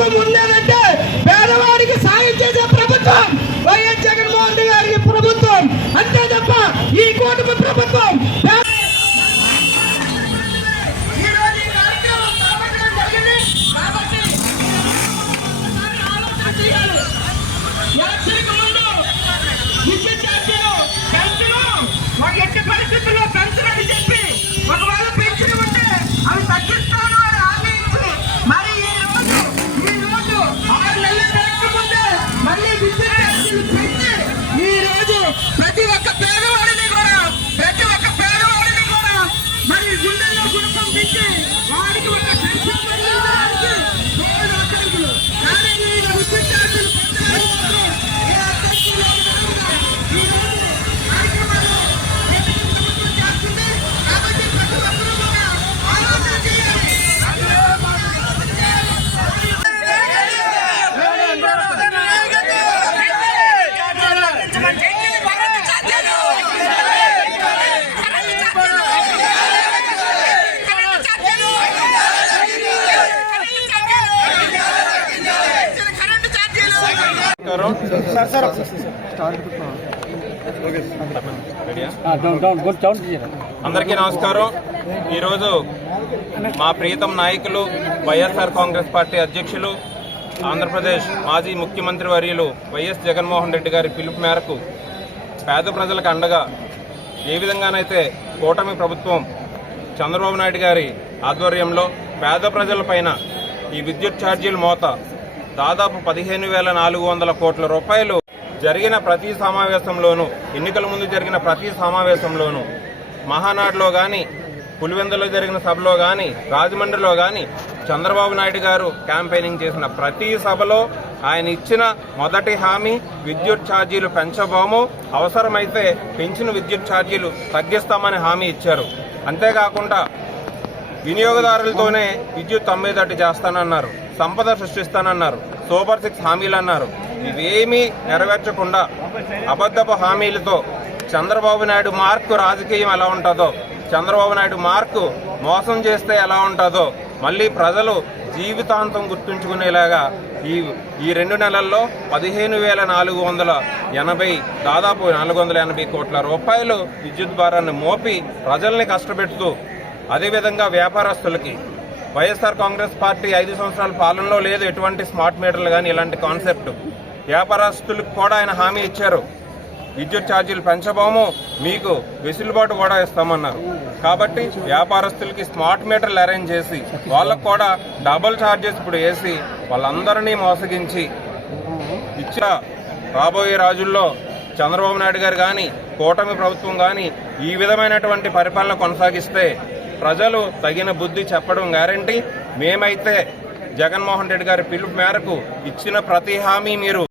ప్రభుత్వం ఉందేనంటే పేదవాడికి సాయం చేసే ప్రభుత్వం. వైఎస్ జగన్మోహన్ రెడ్డి గారి ప్రభుత్వం. అంతే తప్ప ఈ కూటమి ప్రభుత్వం పేద- ఈ రోజు అందరికీ నమస్కారం. ఈరోజు మా ప్రియతం నాయకులు వైఎస్ఆర్ కాంగ్రెస్ పార్టీ అధ్యక్షులు ఆంధ్రప్రదేశ్ మాజీ ముఖ్యమంత్రి వర్యులు వైఎస్ జగన్మోహన్ రెడ్డి గారి పిలుపు మేరకు పేద ప్రజలకు అండగా ఏ విధంగానైతే కూటమి ప్రభుత్వం చంద్రబాబు నాయుడు గారి ఆధ్వర్యంలో పేద ప్రజలపైన ఈ విద్యుత్ ఛార్జీల మోత దాదాపు పదిహేను వేల నాలుగు వందల కోట్ల రూపాయలు జరిగిన ప్రతి సమావేశంలోనూ ఎన్నికల ముందు జరిగిన ప్రతి సమావేశంలోనూ మహానాడులో కానీ పులివెందులో జరిగిన సభలో కానీ రాజమండ్రిలో కానీ చంద్రబాబు నాయుడు గారు క్యాంపెయినింగ్ చేసిన ప్రతి సభలో ఆయన ఇచ్చిన మొదటి హామీ విద్యుత్ ఛార్జీలు పెంచబోము అవసరమైతే పెంచిన విద్యుత్ ఛార్జీలు తగ్గిస్తామని హామీ ఇచ్చారు. అంతేకాకుండా వినియోగదారులతోనే విద్యుత్ అమ్మేటట్టు చేస్తానన్నారు. సంపద సృష్టిస్తానన్నారు. సూపర్ సిక్స్ హామీలు అన్నారు ఇవేమీ నెరవేర్చకుండా అబద్ధపు హామీలతో చంద్రబాబు నాయుడు మార్కు రాజకీయం ఎలా ఉంటుందో చంద్రబాబు నాయుడు మార్కు మోసం చేస్తే ఎలా ఉంటుందో మళ్ళీ ప్రజలు జీవితాంతం గుర్తుంచుకునేలాగా ఈ ఈ రెండు నెలల్లో పదిహేను వేల నాలుగు వందల ఎనభై దాదాపు నాలుగు వందల ఎనభై కోట్ల రూపాయలు విద్యుత్ భారాన్ని మోపి ప్రజల్ని కష్టపెడుతూ అదేవిధంగా వ్యాపారస్తులకి. వైఎస్ఆర్ కాంగ్రెస్ పార్టీ ఐదు సంవత్సరాల పాలనలో లేదు ఎటువంటి స్మార్ట్ మీటర్లు కానీ ఇలాంటి కాన్సెప్ట్. వ్యాపారస్తులకు కూడా ఆయన హామీ ఇచ్చారు. విద్యుత్ ఛార్జీలు పెంచబోము మీకు వెసులుబాటు కూడా ఇస్తామన్నారు. కాబట్టి వ్యాపారస్తులకి స్మార్ట్ మీటర్లు అరేంజ్ చేసి వాళ్ళకు కూడా డబుల్ ఛార్జెస్ ఇప్పుడు వేసి వాళ్ళందరినీ మోసగించి ఇచ్చిన రాబోయే రోజుల్లో చంద్రబాబు నాయుడు గారు కానీ కూటమి ప్రభుత్వం కానీ ఈ విధమైనటువంటి పరిపాలన కొనసాగిస్తే ప్రజలు తగిన బుద్ధి చెప్పడం గ్యారంటీ మేమైతే జగన్మోహన్ రెడ్డి గారి పిలుపు మేరకు ఇచ్చిన ప్రతి హామీ మీరు